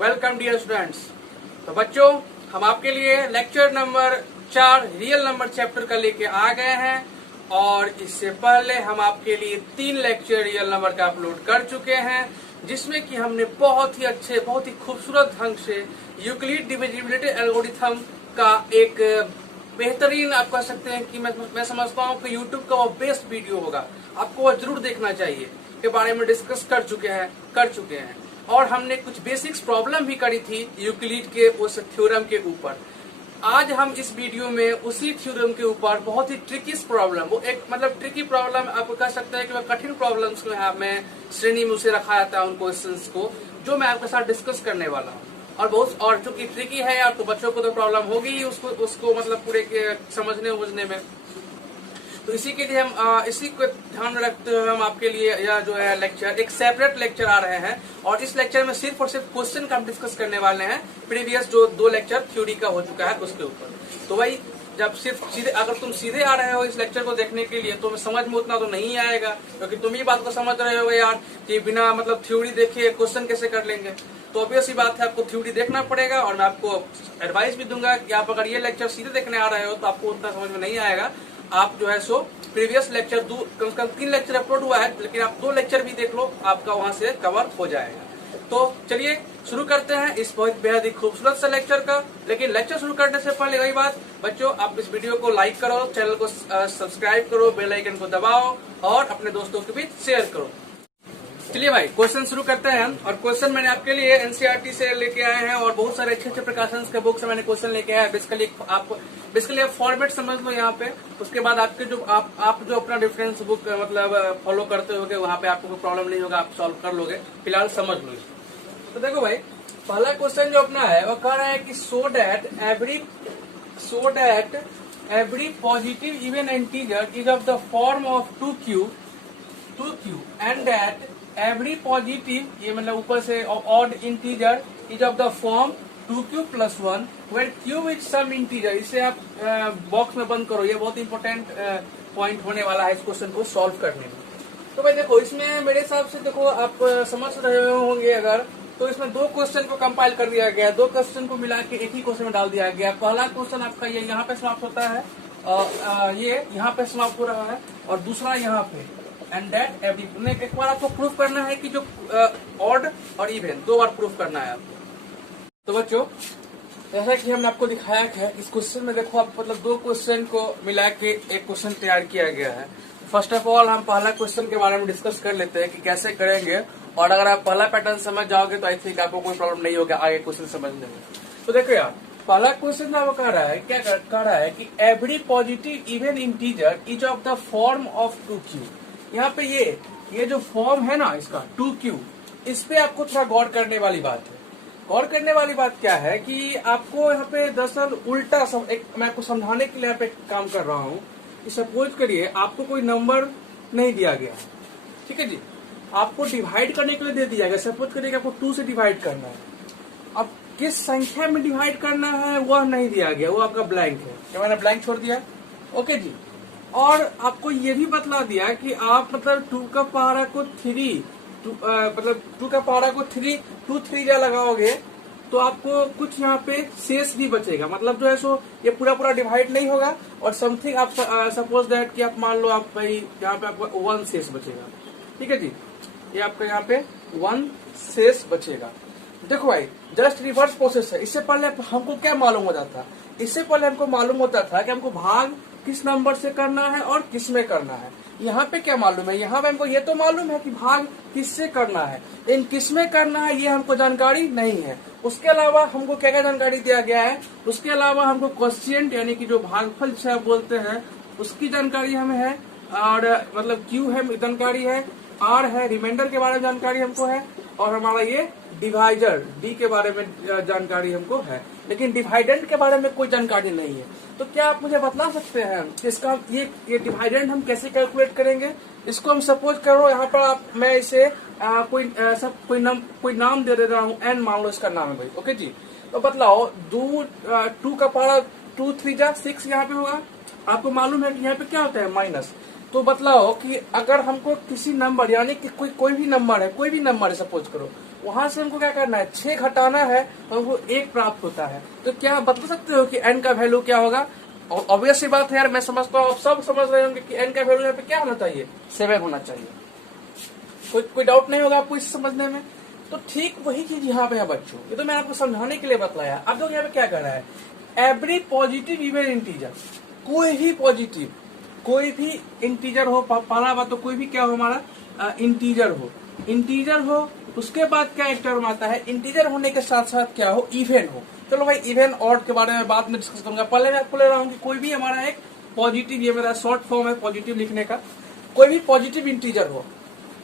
Welcome dear students. तो बच्चों, हम आपके लिए lecture number 4 real number chapter का लेके आ गए हैं और इससे पहले हम आपके लिए 3 लेक्चर रियल नंबर का अपलोड कर चुके हैं, जिसमें कि हमने बहुत ही अच्छे, बहुत ही खूबसूरत ढंग से यूक्लिड डिविजिबिलिटी एल्गोरिथम का एक बेहतरीन, आप कह सकते हैं कि मैं समझता हूँ कि यूट्यूब का वो बेस्ट वीडियो होगा, आपको वो जरूर देखना चाहिए, के बारे में डिस्कस कर चुके हैं। और हमने कुछ बेसिक्स प्रॉब्लम भी करी थी यूक्लिड के उस थ्योरम के ऊपर। आज हम इस वीडियो में उसी थ्योरम के ऊपर बहुत ही ट्रिकी प्रॉब्लम, वो एक मतलब ट्रिकी प्रॉब्लम आप कह सकते हैं कि वह कठिन प्रॉब्लम्स में श्रेणी में उसे रखा जाता है उन क्वेश्चंस को, जो मैं आपके साथ डिस्कस करने वाला हूँ। और चूंकि ट्रिकी है यार, तो बच्चों को तो प्रॉब्लम होगी ही उसको मतलब पूरे के समझने उमझने में। तो इसी के लिए हम इसी को ध्यान में रखते हुए हम आपके लिए यह जो है लेक्चर, एक सेपरेट लेक्चर आ रहे हैं। और इस लेक्चर में सिर्फ और सिर्फ क्वेश्चन का हम डिस्कस करने वाले हैं, प्रीवियस जो 2 लेक्चर थ्योरी का हो चुका है उसके ऊपर। तो वही जब सिर्फ सीधे, अगर तुम सीधे आ रहे हो इस लेक्चर को देखने के लिए, तो समझ में उतना तो नहीं आएगा, क्योंकि तुम ही बात को समझ रहे हो यार कि बिना मतलब थ्योरी देखे क्वेश्चन कैसे कर लेंगे। तो ऑब्वियस ही बात है, आपको थ्योरी देखना पड़ेगा। और मैं आपको एडवाइस भी दूंगा कि आप अगर ये लेक्चर सीधे देखने आ रहे हो तो आपको उतना समझ में नहीं आएगा। आप जो है सो प्रीवियस लेक्चर कम से कम 3 लेक्चर अपलोड हुआ है, लेकिन आप 2 लेक्चर भी देख लो, आपका वहां से कवर हो जाएगा। तो चलिए शुरू करते हैं इस बहुत बेहद ही खूबसूरत से लेक्चर का। लेकिन लेक्चर शुरू करने से पहले वही बात, बच्चों आप इस वीडियो को लाइक करो, चैनल को सब्सक्राइब करो, बेल आइकन को दबाओ और अपने दोस्तों के बीच शेयर करो। चलिए भाई, क्वेश्चन शुरू करते हैं हम। और क्वेश्चन मैंने आपके लिए एनसीईआरटी से लेके आए हैं और बहुत सारे अच्छे प्रकाशन के बुक से मैंने क्वेश्चन लेके आया है। बेसिकली आप फॉर्मेट समझ लो यहाँ पे, उसके बाद आपके जो आप जो अपना रेफरेंस बुक मतलब फॉलो करते होगे, वहाँ पे आपको कोई प्रॉब्लम नहीं होगा, आप सॉल्व कर लोगे। फिलहाल समझ लो इसको। तो देखो भाई, पहला क्वेश्चन जो अपना है वो कह रहा है कि so that every positive even integer is of the form of 2q and that every positive, ये मतलब ऊपर से odd integer is of the form 2q + 1 where q is some integer. इसे आप बॉक्स में बंद करो, ये बहुत इंपॉर्टेंट पॉइंट होने वाला है इस क्वेश्चन को सॉल्व करने में। तो भाई देखो, इसमें मेरे हिसाब से देखो आप समझ रहे होंगे अगर, तो इसमें 2 क्वेश्चन को कंपाइल कर दिया गया, 2 क्वेश्चन को मिला के एक ही क्वेश्चन में डाल दिया गया। पहला क्वेश्चन आपका ये यहाँ पे समाप्त होता है, ये यहाँ पे समाप्त हो रहा है, और दूसरा यहाँ पे। एंड दैट एवरी, एक बार आपको प्रूफ करना है कि जो ऑड और इवन 2 बार प्रूफ करना है आपको। तो बच्चों, जैसा कि हमने आपको दिखाया है इस क्वेश्चन में, देखो आप मतलब 2 क्वेश्चन को मिला के एक क्वेश्चन तैयार किया गया है। फर्स्ट ऑफ ऑल हम पहला क्वेश्चन के बारे में डिस्कस कर लेते हैं कि कैसे करेंगे, और अगर आप पहला पैटर्न समझ जाओगे तो आई थिंक आपको कोई प्रॉब्लम नहीं होगा आगे क्वेश्चन समझने में। तो देखो यार, पहला क्वेश्चन वो कह रहा है, क्या कह रहा है कि every positive even integer is of the form of 2q। यहाँ पे ये जो फॉर्म है ना इसका 2q, इस पे आपको थोड़ा गौर करने वाली बात है। गौर करने वाली बात क्या है कि आपको यहाँ पे दरअसल उल्टा मैं आपको समझाने के लिए यहाँ पे काम कर रहा हूँ। सपोज करिए आपको कोई नंबर नहीं दिया गया, ठीक है जी, आपको डिवाइड करने के लिए दे दिया गया। सपोज करिए आपको 2 से डिवाइड करना है। अब किस संख्या में डिवाइड करना है वह नहीं दिया गया, वो आपका ब्लैंक है। क्या मैंने ब्लैंक छोड़ दिया? ओके जी। और आपको ये भी बतला दिया कि आप मतलब 2 का पारा को 3 मतलब 2 का पारा को 2 3 लगाओगे तो आपको कुछ यहाँ पे शेष भी बचेगा। मतलब जो है सो ये पूरा डिवाइड नहीं होगा, और समथिंग आप सपोज दैट कि आप मान लो आप भाई यहाँ पे आपको 1 शेष बचेगा, ठीक है जी, ये आपका यहाँ पे 1 शेष बचेगा। देखो भाई, जस्ट रिवर्स प्रोसेस है। इससे पहले हमको क्या मालूम होता था? इससे पहले हमको मालूम होता था कि हमको भाग किस नंबर से करना है और किस में करना है। यहाँ पे क्या मालूम है? यहाँ पे हमको ये तो मालूम है कि भाग किससे करना है, लेकिन किस में करना है ये हमको जानकारी नहीं है। उसके अलावा हमको क्या क्या जानकारी दिया गया है? उसके अलावा हमको क्वोशिएंट यानी कि जो भागफल जिसे आप बोलते हैं उसकी जानकारी हमें है, और मतलब Q है जानकारी है, R है रिमाइंडर के बारे में जानकारी हमको है, और हमारा ये डिवाइजर D के बारे में जानकारी हमको है, लेकिन डिवाइडेंड के बारे में कोई जानकारी नहीं है। तो क्या आप मुझे बता सकते हैं इसका ये डिवाइडेंड हम कैसे कैलकुलेट करेंगे? इसको हम सपोज करो यहाँ पर मैं इसे कोई नाम दे रहा हूँ, n मान लो इसका नाम है भाई। ओके जी, तो बतलाओ 2 का पारा 2 3 जा 6 यहाँ पे होगा। आपको मालूम है कि यहाँ पे क्या होता है? माइनस। तो बतलाओ कि अगर हमको किसी नंबर यानी कि कोई भी नंबर है, कोई भी नंबर है, सपोज करो वहां से हमको क्या करना है, 6 घटाना है, हमको 1 प्राप्त होता है। तो क्या आप बता सकते हो कि n का वैल्यू क्या होगा? ऑब्वियस सी बात है यार, मैं समझता हूँ आप सब समझ रहे होंगे कि n का वैल्यू यहाँ पे क्या होना चाहिए, 7 होना चाहिए। कोई डाउट नहीं होगा आपको इसे समझने में। तो ठीक वही चीज यहाँ पे है बच्चों, ये तो मैंने आपको समझाने के लिए बताया। अब देखो यहाँ पे क्या कर रहा है, एवरी पॉजिटिव इवन इंटीजर, कोई भी इंटीजर हो, पहला बात तो कोई भी क्या हो हमारा इंटीजर हो, उसके बाद क्या एक टर्म आता है, इंटीजर होने के साथ साथ क्या हो, इवन हो। चलो भाई इवन ऑड के बारे में बाद में डिस्कस करूंगा, पहले मैं आपको ले रहा हूँ कि कोई भी हमारा एक पॉजिटिव, ये मेरा शॉर्ट फॉर्म है पॉजिटिव लिखने का, कोई भी पॉजिटिव इंटीजर हो।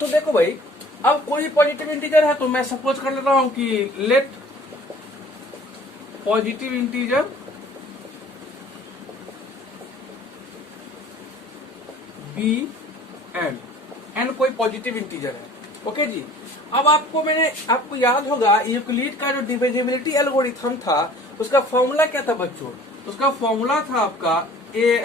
तो देखो भाई, अब कोई पॉजिटिव इंटीजर है तो मैं सपोज कर ले रहा हूं कि let positive integer be n कोई पॉजिटिव इंटीजर है। ओके जी। अब आपको याद होगा यूक्लिड का जो डिविजिबिलिटी एल्गोरिथम था, उसका फॉर्मूला क्या था बच्चों? उसका फॉर्मूला था आपका ए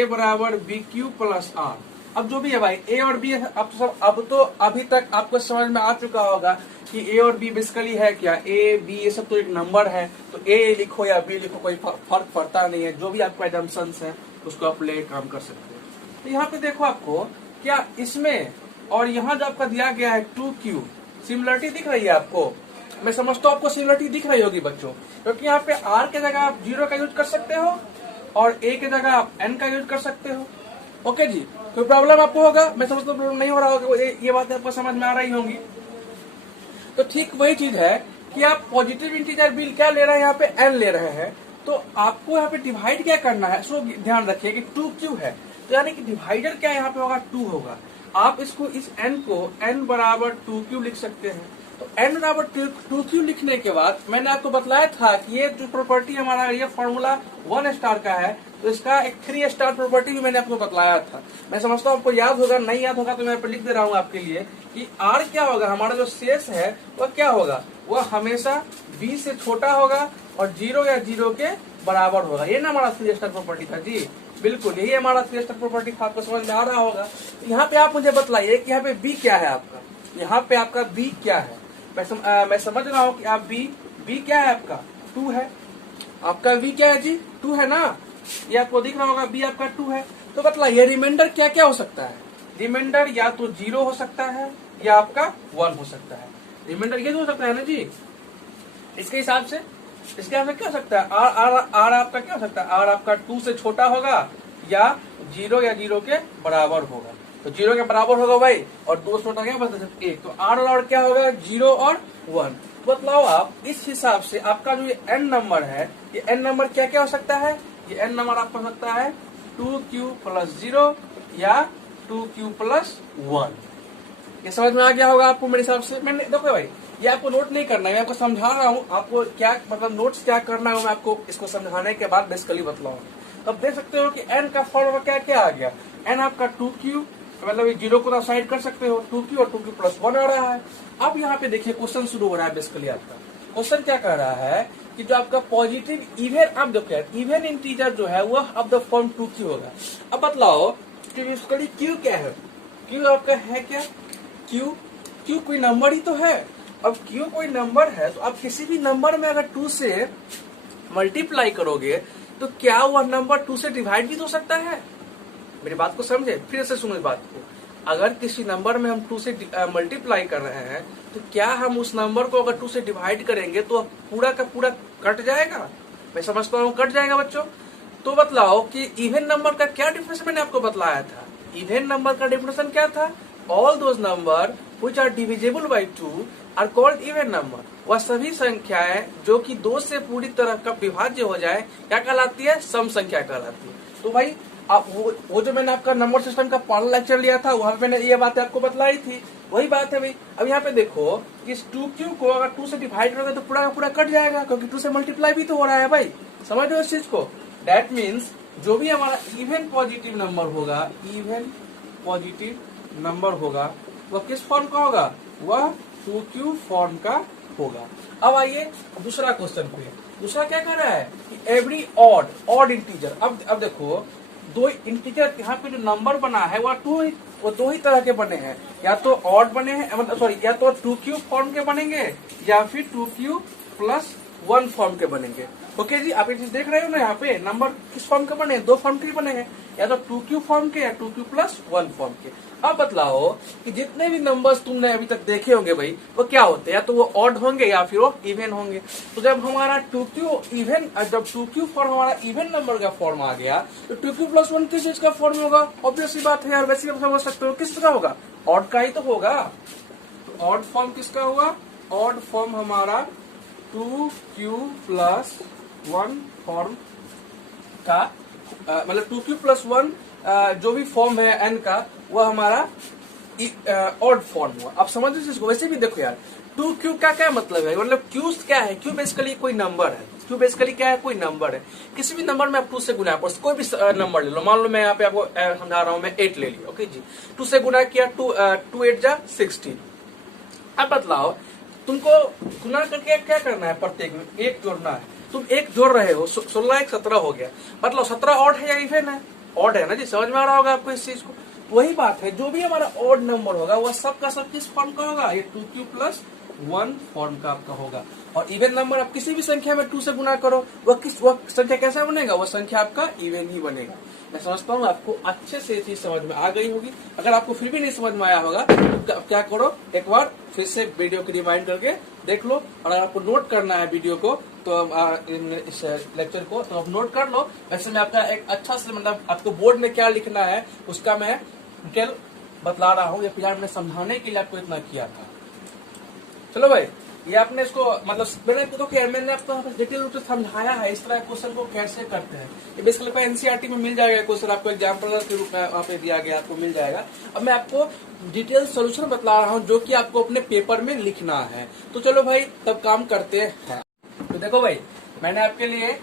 बराबर बी क्यू प्लस आर। अब जो भी है भाई ए और बी, अब तो अभी तक आपको समझ में आ चुका होगा कि ए और बी बेसिकली है क्या, ए बी ये सब तो एक नंबर है, तो ए लिखो या बी लिखो कोई फर्क पड़ता नहीं है, जो भी आपका एजम्पशंस है उसको आप ले काम कर सकते हो। तो यहाँ पे देखो आपको क्या इसमें और यहाँ जो आपका दिया गया है 2q, सिमिलरिटी दिख रही है आपको? मैं समझता हूँ आपको सिमिलरिटी दिख रही होगी बच्चों, क्योंकि यहाँ पे r के जगह आप 0 का यूज कर सकते हो और a के जगह आप n का यूज कर सकते हो। ओके जी, कोई प्रॉब्लम आपको होगा? मैं समझता हूँ प्रॉब्लम नहीं हो रहा होगा, ये बातें आपको समझ में आ रही होंगी। तो ठीक वही चीज है कि आप पॉजिटिव इंटीजर बिल क्या ले रहे हैं, यहाँ पे n ले रहे हैं, तो आपको यहाँ पे डिवाइड क्या करना है, सो ध्यान रखिए कि 2q है, तो यानी कि डिवाइडर क्या यहाँ पे होगा, 2 होगा। आप इसको इस n को n बराबर 2q लिख सकते हैं। तो n बराबर 2q लिखने के बाद मैंने आपको बतलाया था कि ये जो प्रॉपर्टी हमारा ये फॉर्मूला 1 स्टार का है, तो इसका एक 3 स्टार प्रॉपर्टी भी मैंने आपको बतलाया था। मैं समझता हूँ आपको याद होगा, नहीं याद होगा तो मैं यहाँ पे लिख दे रहा हूँ आपके लिए कि r क्या होगा, हमारा जो शेष है वह क्या होगा, वह हमेशा b से छोटा होगा और 0 या 0 के बराबर होगा। ये ना हमारा 3 स्टार प्रॉपर्टी था जी, बिल्कुल यही हमारा 3 स्टार प्रॉपर्टी था, आपको समझ में आ रहा होगा। यहाँ पे आप मुझे बतलाइए कि यहाँ पे b क्या है आपका, यहाँ पे आपका b क्या है? मैं समझ रहा हूँ कि आप b क्या है आपका, 2 है। आपका v क्या है जी, 2 है ना, ये आपको दिख रहा होगा b आपका 2 है। तो बतलाइए रिमाइंडर क्या क्या हो सकता है? रिमाइंडर या तो 0 हो सकता है या आपका 1 हो सकता है। रिमाइंडर ये हो सकता है ना जी, इसके हिसाब से क्या हो सकता है, r आपका क्या हो सकता है, r आपका 2 से छोटा होगा या 0 या 0 के बराबर होगा। तो 0 के बराबर होगा भाई, और 2 छोटा क्या बता सकते 1, तो r और क्या होगा 0 और 1। बतलाओ आप इस हिसाब से आपका जो ये n नंबर है, ये n नंबर क्या क्या हो सकता है? ये n नंबर आपको हो सकता है 2q प्लस 0 या 2q प्लस 1। ये समझ में आ गया होगा आपको मेरे हिसाब से। मैंने देखो भाई, ये आपको नोट नहीं करना है, मैं आपको समझा रहा हूँ, आपको क्या मतलब नोट्स क्या करना है मैं आपको इसको समझाने के बाद बेसिकली बतलाऊंगा। अब देख सकते हो कि n का फॉर्म क्या क्या आ गया, n आपका 2q, मतलब ये 0 को साइड कर सकते हो, 2q और 2q प्लस 1 आ रहा है। अब यहाँ पे देखिए क्वेश्चन शुरू हो रहा है बेसिकली आपका। क्वेश्चन क्या कह रहा है कि जो आपका पॉजिटिव इवन, अब देखो यार इवन इंटीजर जो है वह अब द फॉर्म 2q होगा। अब बतलाओ कि बेसिकली q क्या है, q आपका है क्या, q कोई नंबर ही तो है। अब q कोई नंबर है तो आप किसी भी नंबर में अगर 2 से मल्टीप्लाई करोगे तो क्या वह नंबर 2 से डिवाइड भी तो हो सकता है? मेरी बात को समझे, फिर से सुनो इस बात को। अगर किसी नंबर में हम 2 से मल्टीप्लाई कर रहे हैं तो क्या हम उस नंबर को अगर 2 से डिवाइड करेंगे तो पूरा का पूरा कट जाएगा? मैं समझता हूँ कट जाएगा बच्चों। तो बतलाओ कि इवन नंबर का क्या डिफरेंस मैंने आपको बतलाया था। इवन नंबर का डिफरेंस क्या था? All those number which are divisible by 2 are called even number. वह सभी संख्याएं जो कि 2 से पूरी तरह का विभाज्य हो जाए क्या कहलाती है? सम संख्या कहलाती है। तो भाई आप वो जो मैंने आपका नंबर सिस्टम का पहला लेक्चर लिया था वहां पे मैंने ये बातें आपको बतलाई थी, वही बात है भाई। अब यहाँ पे देखो कि इस 2q को अगर 2 से डिवाइड करोगे तो पूरा का पूरा कट जाएगा, क्योंकि 2 से मल्टीप्लाई भी तो हो रहा है भाई। समझ रहे हो इस चीज को? दैट मीन्स जो भी हमारा इवन पॉजिटिव नंबर होगा वह किस फॉर्म का होगा? वह 2q फॉर्म का होगा। अब आइए दूसरा क्वेश्चन पे। दूसरा क्या कर रहा है कि एवरी ऑड इंटीजर। अब देखो दो इंटीजर यहाँ पे जो नंबर बना है वह वो दो ही तरह के बने हैं, या तो ऑड बने हैं, मतलब सॉरी, या तो 2q फॉर्म के बनेंगे या फिर 2q+1 फॉर्म के बनेंगे। ओके जी, आप ये चीज देख रहे हो ना, यहाँ पे नंबर किस फॉर्म के बने हैं, दो फॉर्म के बने हैं, या तो 2q फॉर्म के या 2q+1 फॉर्म के। अब बतलाओ कि जितने भी नंबर्स तुमने अभी तक देखे होंगे भाई, वो क्या होते हैं, या तो वो ऑड होंगे या फिर वो इवन होंगे। तो जब हमारा 2q इवन, जब 2q फॉर्म हमारा इवन नंबर का फॉर्म आ गया, तो 2q+1 किस चीज का फॉर्म होगा? ऑब्वियस सी बात है यार, वैसे आप समझ सकते हो किस का होगा, ऑड का ही तो होगा। तो ऑड फॉर्म किसका हुआ? ऑड फॉर्म हमारा 2q+1 फॉर्म का, मतलब 2q+1 जो भी फॉर्म है n का, वह हमारा ऑड फॉर्म हुआ। आप समझ रहे इसको? वैसे भी देखो यार, 2q का क्या मतलब है, मतलब q क्या है? q बेसिकली कोई नंबर है, q बेसिकली क्या है? कोई नंबर है। किसी भी नंबर में आप 2 से गुना, कोई भी नंबर ले लो, मान लो मैं यहाँ पे आपको समझा रहा हूँ, मैं 8 ले लिया, ओके जी, 2 से गुना किया, 2 8 जा 16। अब बतलाओ तुमको गुना करके क्या करना है, प्रत्येक में एक जोड़ना है। तुम एक जोड़ रहे हो, 16 1 17 हो गया, मतलब 17 ऑड है या इवन है? ऑड है ना जी, समझ में आ रहा होगा आपको इस चीज को। वही बात है, जो भी हमारा ऑड नंबर होगा वह सब का सब किस फॉर्म का होगा? ये 2q+1 फॉर्म का आपका होगा। और इवन नंबर आप किसी भी संख्या में 2 से गुना करो, वह संख्या कैसा बनेगा? वह संख्या आपका इवन ही बनेगा। मैं समझता हूँ आपको अच्छे से ये चीज समझ में आ गई होगी। अगर आपको फिर भी नहीं समझ में आया होगा तो क्या करो, एक बार फिर से वीडियो की रिमाइंड करके देख लो, और अगर आपको नोट करना है वीडियो को तो इस लेक्चर को तो आप नोट कर लो। वैसे मैं आपका एक अच्छा से, मतलब आपको बोर्ड में क्या लिखना है उसका मैं डिटेल बतला रहा हूँ, या फिलहाल मैंने समझाने के लिए आपको इतना किया था। चलो भाई, ये आपने इसको मतलब मैंने आपको डिटेल रूप से समझाया है इस तरह क्वेश्चन को कैसे करते हैं। ये बेसिकली एनसीईआरटी में मिल जाएगा क्वेश्चन, आपको एग्जाम्पल के रूप में वहाँ पे दिया गया, आपको मिल जाएगा। अब मैं आपको डिटेल सोल्यूशन बतला रहा हूँ जो कि आपको अपने पेपर में लिखना है। तो चलो भाई तब काम करते हैं। तो देखो भाई, मैंने आपके लिए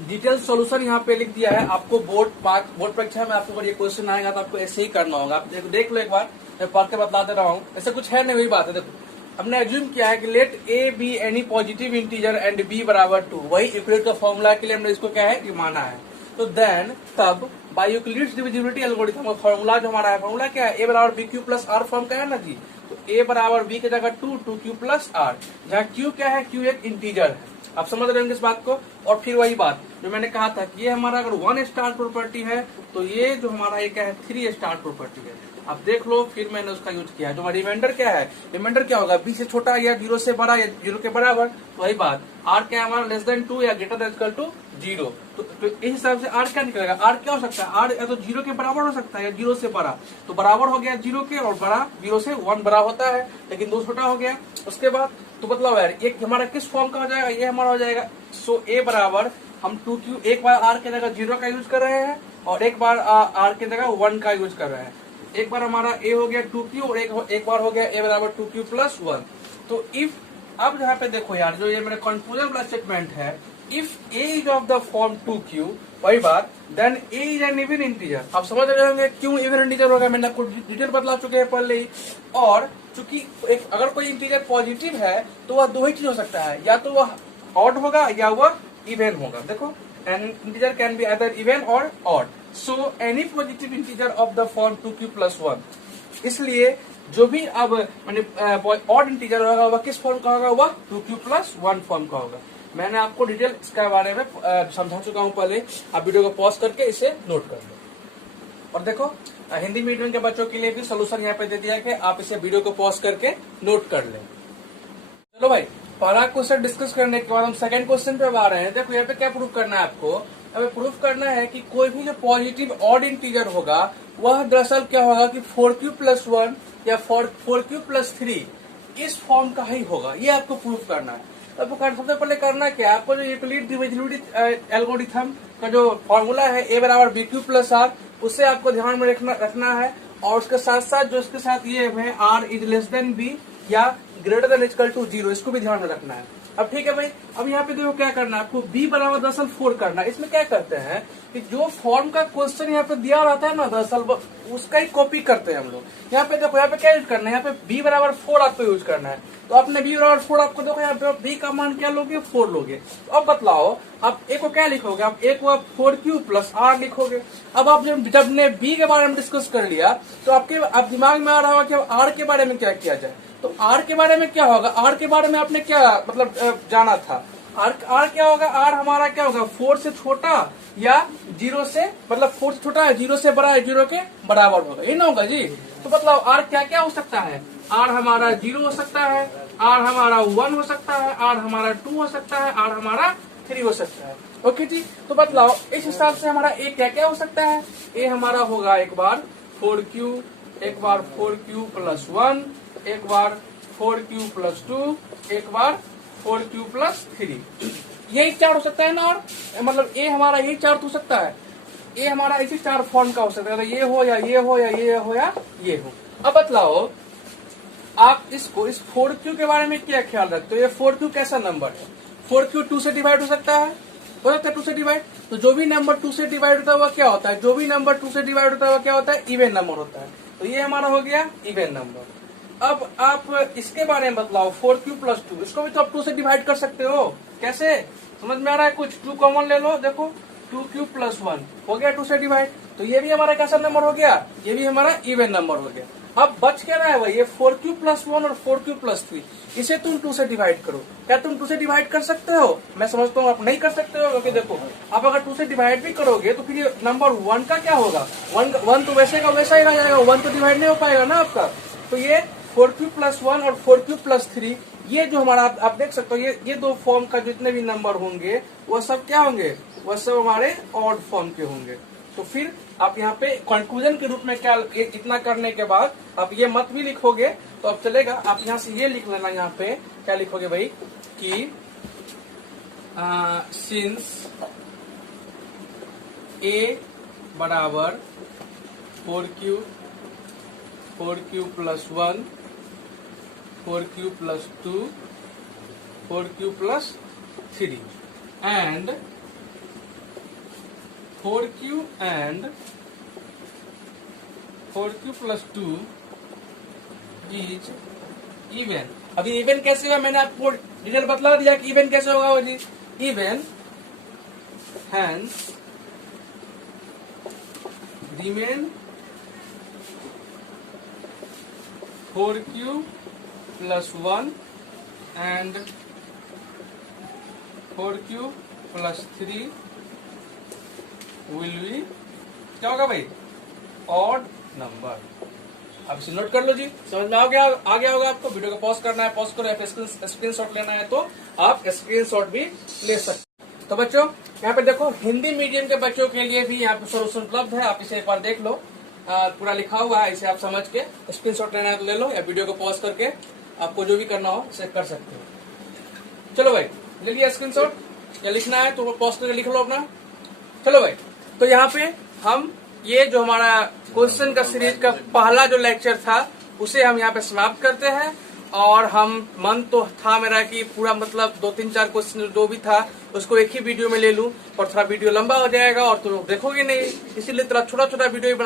डिटेल सॉल्यूशन यहाँ पे लिख दिया है। आपको बोर्ड परीक्षा में आपको अगर ये क्वेश्चन आएगा तो आपको ऐसे ही करना होगा। आप देख लो एक बार, मैं पढ़ के बतला दे रहा हूँ, ऐसा कुछ है नहीं, वही बात है। देखो हमने एज्यूम किया है कि let a be any positive integer and b बराबर 2, वही यूक्लिड का फॉर्मूला के लिए हमने इसको क्या है, ये माना है। तो देन तब बाय यूक्लिड्स डिविजिबिलिटी एल्गोरिथम का फॉर्मूला जो हमारा है, फॉर्मूला क्या है, a बराबर bq+r फॉर्म का है ना जी। तो a बराबर b की जगह 2q+r, जहाँ q क्या है, q एक इंटीजर है। आप समझ रहे होंगे इस बात को। और फिर वही बात जो मैंने कहा था कि ये हमारा अगर 1 स्टार प्रॉपर्टी है तो ये जो हमारा ये क्या है, 3 स्टार प्रॉपर्टी है। आप देख लो, फिर मैंने उसका यूज किया है। जो हमारा रिमाइंडर क्या है, रिमाइंडर क्या होगा, b से छोटा या 0 से बड़ा या 0 के बराबर। तो वही बात, r क्या है हमारा, <2 या > 0। तो इस हिसाब से r क्या निकलेगा, r क्या हो सकता है, r या तो 0 के बराबर हो सकता है या 0 से बड़ा। तो बराबर हो गया 0 के, और बड़ा 0 से 1 बड़ा होता है, लेकिन 2 छोटा हो गया। उसके बाद तो मतलब यार ये हमारा किस फॉर्म का हो जाएगा, ये हमारा हो जाएगा। सो a बराबर हम 2q, एक बार r के जगह 0 का यूज कर रहे हैं और एक बार r के जगह 1 का यूज कर रहे हैं। एक बार हमारा a हो गया 2q और एक बार हो गया a बराबर 2q+1। तो इफ, अब यहाँ पे देखो यार, जो ये मेरा कंक्लूजन वाला स्टेटमेंट है, if a is of the form 2q, वही बात, then a is an even integer. आप समझ रहे होंगे क्यों इवन इंटीजर होगा, मैंने आपको डिटेल बतला चुके हैं पहले ही। और चूंकि अगर कोई इंटीजर पॉजिटिव है तो वह दो ही चीज हो सकता है, या तो वह ऑड होगा या वह इवन होगा। देखो, an integer can be either even or odd. So any positive integer of the form 2q+1। इसलिए जो भी अब मैंने ऑड इंटीजर होगा वह किस फॉर्म का होगा, वह 2q+1 फॉर्म का होगा। मैंने आपको डिटेल इसके बारे में समझा चुका हूं पहले, आप वीडियो को पॉज करके इसे नोट कर लो। और देखो, हिंदी मीडियम के बच्चों के लिए भी सोल्यूशन यहाँ पे दे दिया कि आप इसे वीडियो को पॉज करके नोट कर लें। चलो भाई, पहला क्वेश्चन डिस्कस करने के बाद हम सेकंड क्वेश्चन पे आ रहे हैं। देखो यहाँ पे क्या प्रूफ करना है आपको, हमें प्रूफ करना है कि कोई भी जो पॉजिटिव ऑड इंटीजर होगा वह दरअसल क्या होगा कि 4q+1 या 4q+3 इस फॉर्म का ही होगा। ये आपको प्रूफ करना है। तो सबसे पहले करना क्या है, आपको जो यूक्लिड डिविजिबिलिटी एल्गोरिथम का जो फॉर्मूला है a बराबर bq+r, उसे आपको ध्यान में रखना है। और उसके साथ साथ जो इसके साथ ये है r is less than b या > 0, इसको भी ध्यान में रखना है। अब ठीक है भाई, अब यहाँ पे देखो क्या करना है आपको, b बराबर दरअसल 4 करना है। इसमें क्या करते हैं कि जो फॉर्म का क्वेश्चन यहाँ पे दिया रहता है ना दरअसल उसका ही कॉपी करते हैं हम लोग। यहाँ पे देखो, यहाँ पे क्या यूज करना है, यहाँ पे b बराबर 4 आपको यूज करना है। तो आपने b बराबर 4 आपको देखो यहाँ पे b का मान क्या लोगे, 4 लोगे। तो अब बतलाओ आप a को क्या लिखोगे, आप a को आप 4q प्लस r लिखोगे। अब आप जब ने b के बारे में डिस्कस कर लिया तो आप दिमाग में आ रहा होगा कि अब r के बारे में क्या किया जाए। तो r के बारे में क्या होगा, r के बारे में आपने क्या मतलब जाना था, r क्या होगा, r हमारा क्या होगा, 4 से छोटा या 0 से मतलब 4 से छोटा है, 0 से बड़ा है, 0 के बराबर होगा, ये ना होगा जी। तो मतलब r क्या क्या हो सकता है, r हमारा 0 हो सकता है, r हमारा 1 हो सकता है, r हमारा 2 हो सकता है, r हमारा 3 हो सकता है। ओके जी, तो बतलाओ इस हिसाब से हमारा a क्या क्या हो सकता है। a हमारा होगा एक बार 4q, एक बार 4q प्लस 1, एक बार 4q प्लस 2, एक बार 4q प्लस 3, यही 4 हो सकता है ना। और मतलब a हमारा यही 4 हो सकता है, a हमारा इसी 4 फॉर्म का हो सकता है, ये हो या ये हो या ये हो या ये हो। अब बतलाओ आप इसको इस 4q के बारे में क्या ख्याल रखते हो, ये 4q कैसा नंबर है, 4q 2 से डिवाइड हो सकता है 2 से डिवाइड। तो जो भी नंबर 2 से डिवाइड होता है वह क्या होता है, जो भी नंबर 2 से डिवाइड होता है वह क्या होता है, इवन नंबर होता है। तो ये हमारा हो गया इवन नंबर। अब आप इसके बारे में बतलाओ 4q प्लस 2, इसको भी तो आप 2 से डिवाइड कर सकते हो, कैसे समझ में आ रहा है कुछ, 2 कॉमन ले लो, देखो 2q प्लस 1 हो गया 2 से डिवाइड। तो ये भी हमारा कैसा नंबर हो गया, ये भी हमारा इवन नंबर हो गया। अब बच क्या रहा है भाई, ये 4q प्लस 1 और 4q प्लस 3, इसे तुम 2 से डिवाइड करो। क्या तुम 2 से डिवाइड कर सकते हो, मैं समझता हूँ आप नहीं कर सकते हो, क्योंकि देखो आप अगर 2 से डिवाइड भी करोगे तो फिर ये नंबर 1 का क्या होगा, 1 तो वैसे का वैसा ही रह जाएगा, 1 तो डिवाइड नहीं हो पाएगा ना आपका। तो ये 4q प्लस 1 और 4q प्लस 3, ये जो हमारा आप देख सकते हो, ये दो फॉर्म का जितने भी नंबर होंगे वह सब क्या होंगे, वह सब हमारे ऑड फॉर्म के होंगे। तो फिर आप यहाँ पे कंक्लूजन के रूप में क्या, इतना करने के बाद आप ये मत भी लिखोगे तो अब चलेगा, आप यहाँ से ये लिख लेना, यहाँ पे क्या लिखोगे भाई कि सिंस a बराबर 4q plus 1, 4q plus 2, 4q plus 3 and 4q plus 2 is even. अभी इवन कैसे होगा, मैंने आपको डिटेल बतला दिया कि इवन कैसे होगा जी, even hence remain 4q plus 1 and 4q plus 3 will be क्या होगा भाई, ऑड नंबर। अब इसे नोट कर लो जी, समझ में आ गया होगा आपको। वीडियो को पॉज करना है, पॉज करो, या स्क्रीनशॉट लेना है तो आप स्क्रीनशॉट भी ले सकते हैं। तो बच्चों यहाँ पे देखो, हिंदी मीडियम के बच्चों के लिए भी यहाँ पे सोल्यूशन उपलब्ध है, आप इसे एक बार देख लो, पूरा लिखा हुआ है, इसे आप समझ के स्क्रीनशॉट लेना है तो ले लो, या वीडियो को पॉज करके आपको जो भी करना हो इसे कर सकते हो। चलो भाई ले लिया स्क्रीनशॉट, या लिखना है तो पॉज करके लिख लो अपना। चलो भाई, तो यहाँ पे हम ये जो हमारा क्वेश्चन का सीरीज का पहला जो लेक्चर था उसे हम यहाँ पे समाप्त करते हैं। और हम मन तो था मेरा कि पूरा मतलब 2-3-4 क्वेश्चन जो भी था उसको एक ही वीडियो में ले लूं, और थोड़ा वीडियो लंबा हो जाएगा और तुम देखोगे नहीं, इसीलिए थोड़ा छोटा वीडियो ही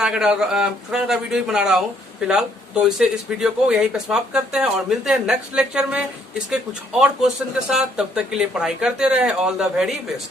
बना रहा हूँ फिलहाल। तो इस वीडियो को यहीं पे समाप्त करते हैं और मिलते हैं नेक्स्ट लेक्चर में इसके कुछ और क्वेश्चन के साथ। तब तक के लिए पढ़ाई करते रहे। All the very best.